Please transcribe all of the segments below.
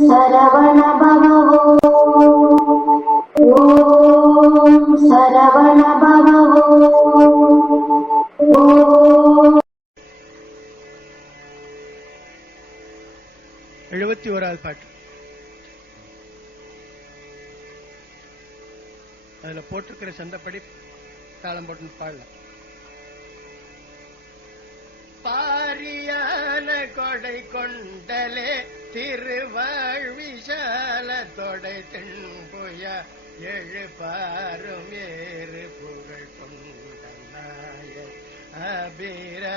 சரவண பவோ ஓம் சரவண பவோ எழுபத்தி ஓராவது பாட்டு. அதுல போட்டிருக்கிற சந்தப்படி தாளம் போட்டு பாடல பாரியான கொடை கொண்டலே திருவாழ்விசால தொடை தென்புய எழுப்பாரும் ஏறு புகழ் கொண்ட நாய அபிரா.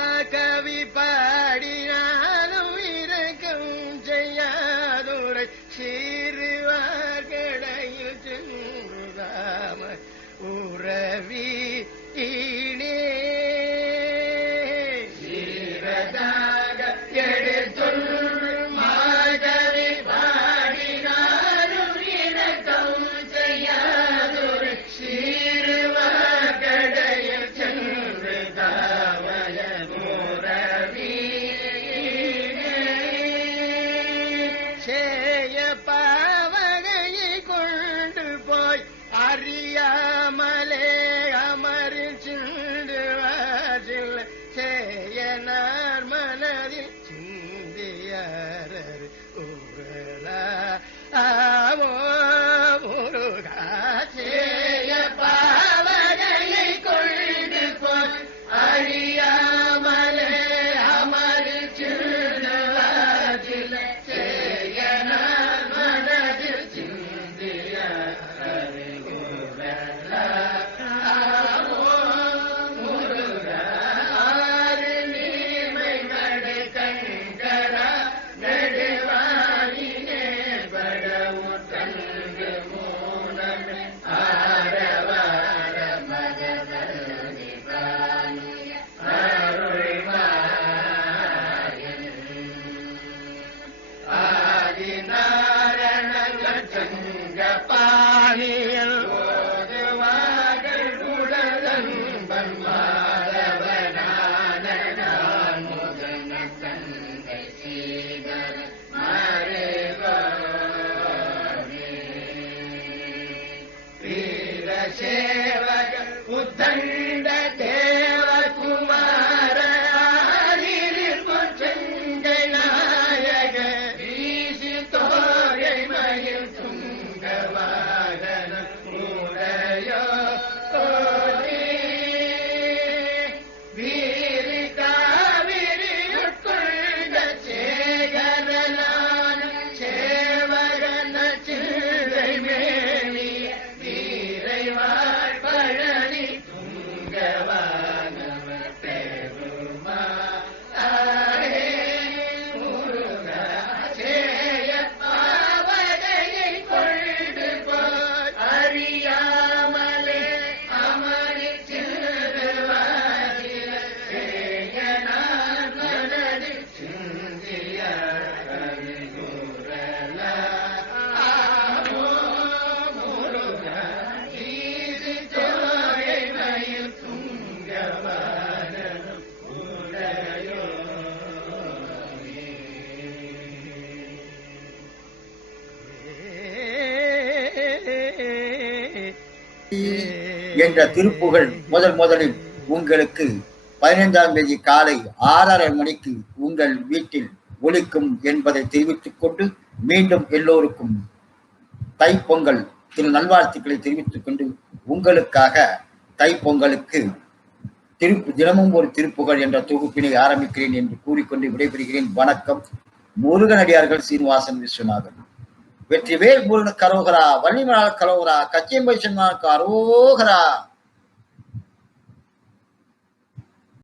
उद्ध என்ற திருப்புகள் முதல் முதலில் உங்களுக்கு பதினைந்தாம் தேதி காலை ஆறரை மணிக்கு உங்கள் வீட்டில் ஒழிக்கும் என்பதை தெரிவித்துக் கொண்டு மீண்டும் எல்லோருக்கும் தைப்பொங்கல் திரு நல்வாழ்த்துக்களை தெரிவித்துக் கொண்டு உங்களுக்காக தைப்பொங்கலுக்கு திருப்பு தினமும் ஒரு திருப்புகள் என்ற தொகுப்பினை ஆரம்பிக்கிறேன் என்று கூறிக்கொண்டு விடைபெறுகிறேன். வணக்கம். முருகனடியார்கள் சீனிவாசன் விஸ்வநாதன். வெற்றிவேல் முருகன் கரோகரா வள்ளிமலால் கரோகரா கச்சியம்பை சொன்னார் அரோகரா.